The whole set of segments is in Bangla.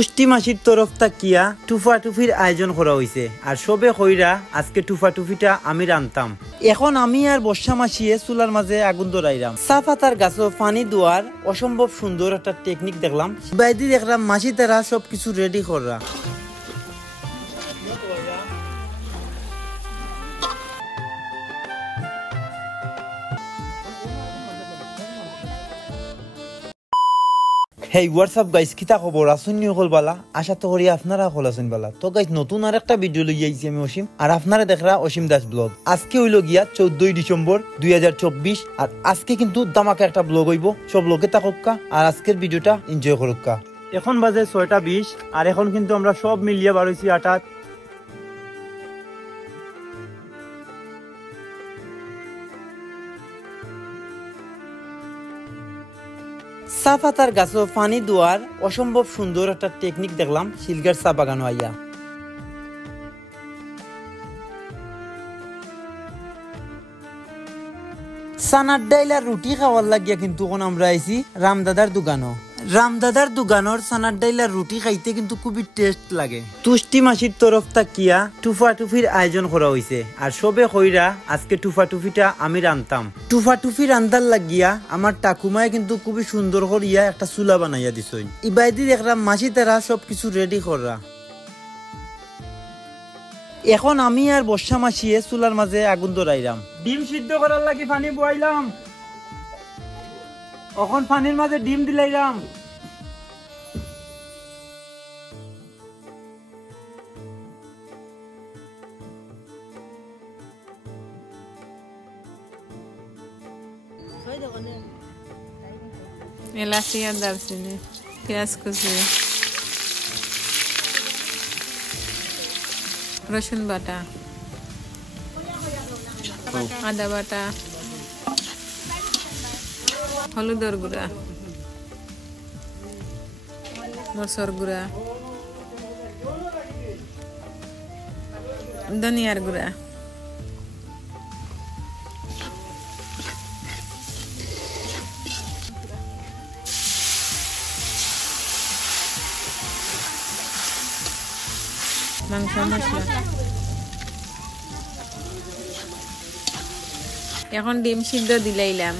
পুষ্টি মাসির তরফ তাকিয়া টুফা টুফির আয়োজন করা হয়েছে আর সবে কইরা আজকে টুফা টুফিটা আমি রান্তাম। এখন আমি আর বর্ষা মাসিয়ে চুলার মাঝে আগুন ধরাইলাম। চা পাতার গাছও পানি দেওয়ার অসম্ভব সুন্দর একটা টেকনিক দেখলাম। বাইদি দেখলাম মাসি তারা সবকিছু রেডি করা। হেই হোয়াটসঅ্যাপ গাইস, কিতা খবর? আসুননি হল বালা, আশা তো করি আপনারা হল আসুন বালা। তো গাইস নতুন আর একটা ভিডিও লই আইছি আমি অসীম, আর আপনারা দেখরা অসীম দাস ব্লগ। আজকে হইল গিয়া 14 ডিসেম্বর 2024 আর আজকে কিন্তু দামাকা একটা ব্লগ হইব। সব লোকে থাকুকা আর আজকের ভিডিওটা এনজয় করুকা। এখন বাজে 6:20 আর এখন কিন্তু আমরা সব মিলিয়ে বার হইছি 8। চা পাতার গাছও পানি দেওয়ার অসম্ভব সুন্দর একটা টেকনিক দেখলাম শিলগার চা বাগানো আইয়া। চানার ডাইল আর রুটি খাওয়ার লাগিয়া কিন্তু এখন আমরা আইছি রামদাদার দোকানও। রামদাদার দোকানের চানার ডাইল আর রুটি খাইতে কিন্তু খুবই টেস্ট লাগে। তুষ্টি মাসির তরফ তাকিয়া টুফা টুফির আয়োজন করা হয়েছে আর সবে কইরা আজকে টুফা টুফিটা আমি রান্তাম। টুফা টুফি রান্দার লাগিয়া আমার টাকুমায় কিন্তু খুবই সুন্দর করিয়া একটা চুলা বানাইয়া দিছই। ইবাইদি দেখলাম মাসি তারা সবকিছু রেডি করা। এখন আমি আর বর্ষা মাসিয়ে চুলার মাঝে আগুন ধরাইলাম। ডিম সিদ্ধ করার লাগি পানি বয়াইলাম। এখন পানির মাঝে ডিম দিলাইলাম। এলাচি আর দারচিনি, পেঁয়াজ কুচি, রসুন বাটা, আদা বাটা, হলুদের গুঁড়া, মরচর গুঁড়া, ধনিয়ার গুঁড়া, মাংস মশলা। এখন ডিম সিদ্ধ দিলাইলাম।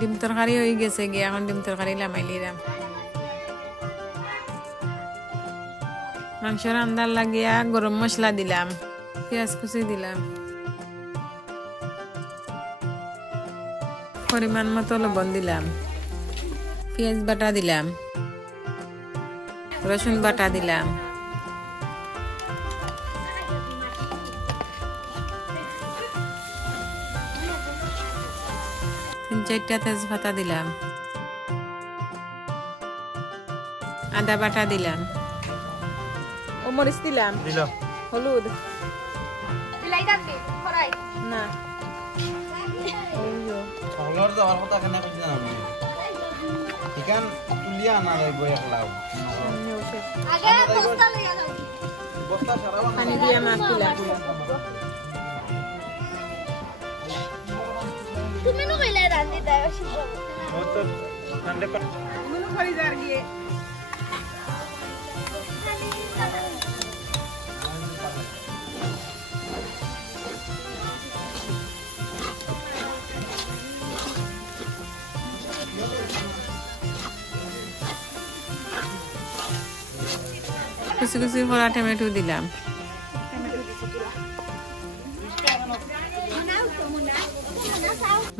ডিম তরকারি হয়ে গেছে গিয়ে, এখন ডিম তরকারি লামাইলিলাম। মাংস রান্নার লাগিয়া গরম মশলা দিলাম, পেঁয়াজ কুচি দিলাম, পরিমাণ মতো লবণ দিলাম, পেঁয়াজ বাটা দিলাম, রসুন বাটা দিলাম, চারটা তেজপাতা দিলাম, আদা বাটা দিলাম, মরিচ দিলাম, হলুদ না পানি দিয়া মাছ দিলাম। তুমি নো কইলা রান্দি দাও শিব ও তো ঠান্ডা কর মুনু করি যার গিয়ে কুচি কুচি করা টমেটো দিলাম,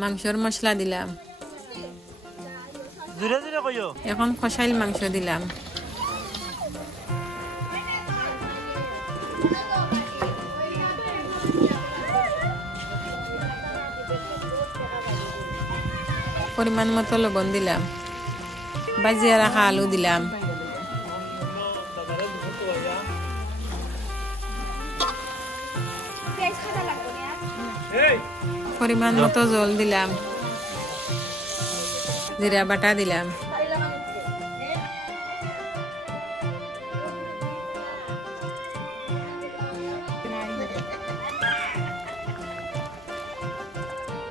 মাংসের মশলা দিলাম, এখন কষাইল মাংস দিলাম, পরিমাণ মতো লবণ দিলাম, ভাজিয়া রাখা আলু দিলাম, পেঁয়াজ কাটা লাগবে না পরিমাণ মতো জল দিলাম, জিরা বাটা দিলাম,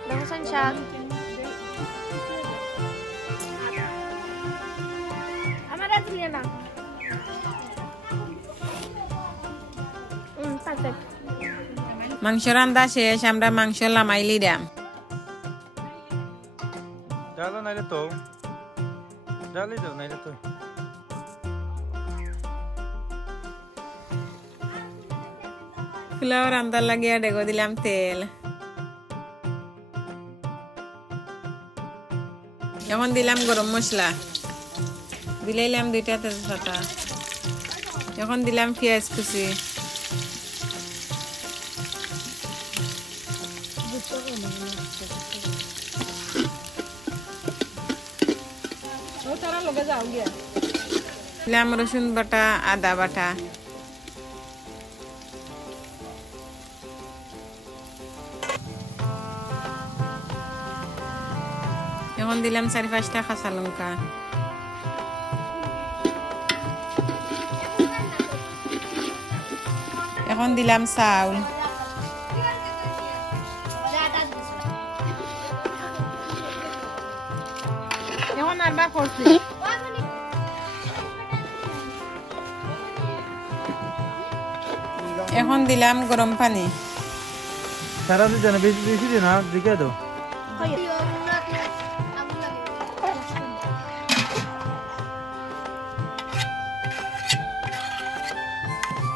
রসুন শাক আমার আর দিলে না পারফেক্ট। মাংস রান্না শেষ, আমরা মাংস লামাই লিলাম। Dalo naile to. Dali do naile to. Pulao রান্নার লাগিয়া ডেগো দিলাম তেল। এখন দিলাম গরম মশলা, দিলাইলাম 2টা তেজপাতা, এখন দিলাম পেঁয়াজ কুচি, দিলাম রসুন বাটা, আদা বাটা, এখন দিলাম 4-5টা কাঁচা লঙ্কা, এখন দিলাম চাউল, এখন আরবা করছি, এখন দিলাম গরম পানি, Sara di jana besi di na dikhe do.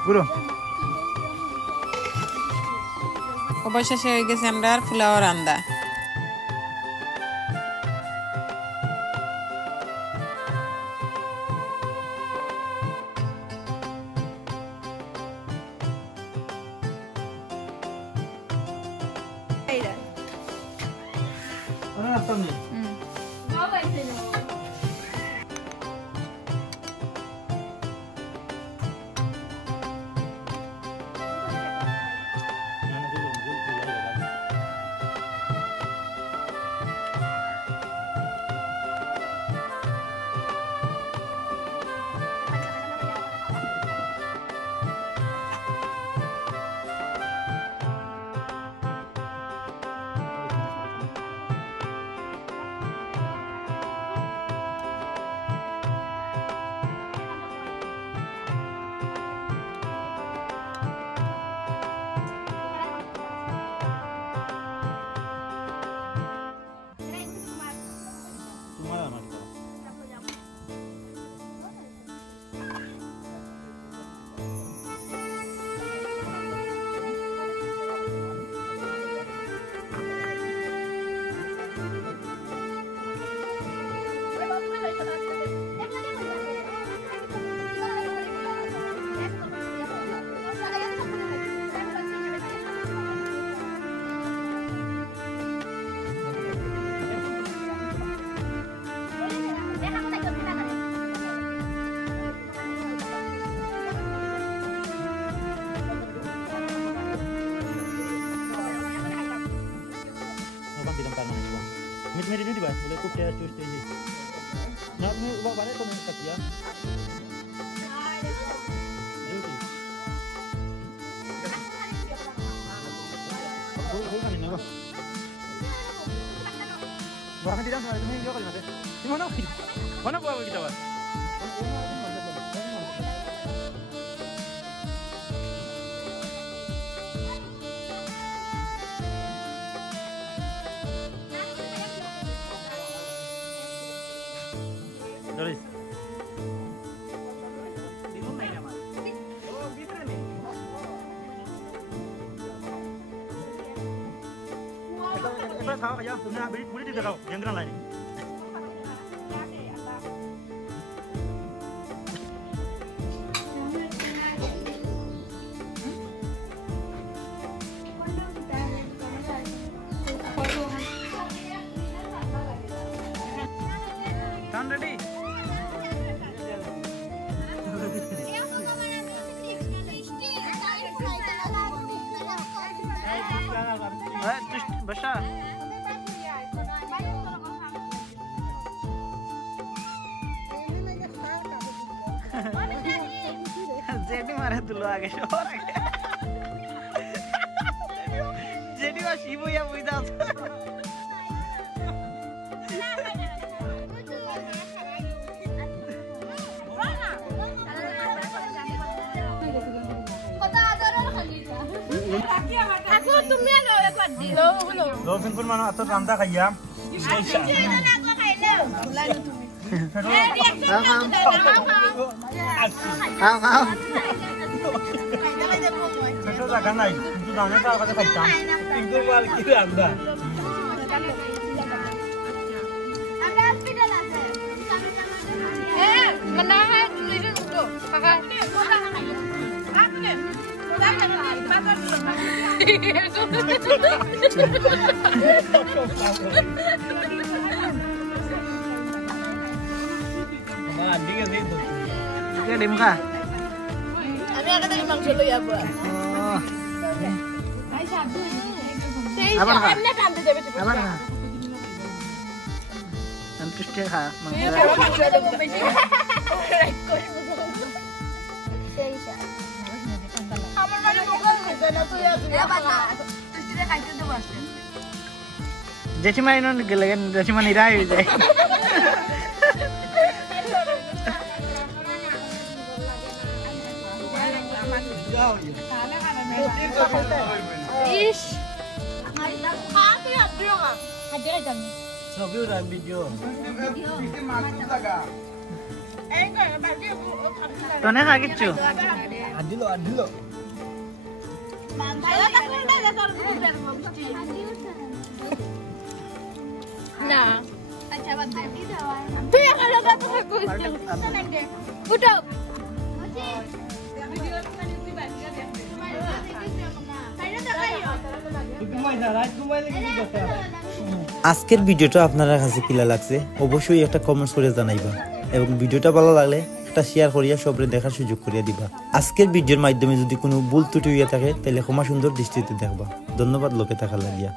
Guru. অবশেষে হয়ে গেছে আমরা পোলাও রান্না। Ana asto ni. Meat ini di bawah, boleh cook ya, twist ini. Nah, ini ubah balik kau minta ya. Bahkan tidak sama itu juga kalau nanti. Di mana? Mana buah kita buat? Doris. Ito sawa kaya, tumna boleh dito kau, yang kena lain. Kan ready? বসা जेडी मारे तुलो आगे शोर आगे जेडी वा शिबू या बुइदा aku tumia lo ekor di लो सिंपल मानो अतो रामदा खाइया Itu tak naik, itu namanya kalau kata kacang. Itu malah kiri anda. ada hospital আছে menahan tulisan itu kakak আপনি Ya dim kah? আমি আগে থেকে মাংস লই যাব Apa nak? এমনি টানতে দেবে ঠিক Apa nak? Nanti dia kah? আমার মানে মোবাইল হইছে না তুই আসবি বাবা তুই রে খাইতে দেব আসতে Jessica ini gelagan Jessica nirai aja. ইস খাতে আদিও না খাতে যাম Sabi orang video. এই কই বাজি Tone kah gitu? Adilo. মানতালা কাকুন দাদা তোর না আচ্ছা বাদ দে তুই একা লগা তো কইছিস উঠো আজকের ভিডিওটা আপনারা কাছে কিলা লাগছে অবশ্যই একটা কমেন্টস করে জানাইবা এবং ভিডিওটা ভালো লাগলে একটা শেয়ার করিয়া সবরে দেখার সুযোগ করিয়া দিবা আজকের ভিডিওর মাধ্যমে যদি কোনো ভুল ত্রুটি হইয়া থাকে তাহলে ক্ষমা সুন্দর দৃষ্টিতে দেখবা ধন্যবাদ লোকে থাকার লাগিয়া।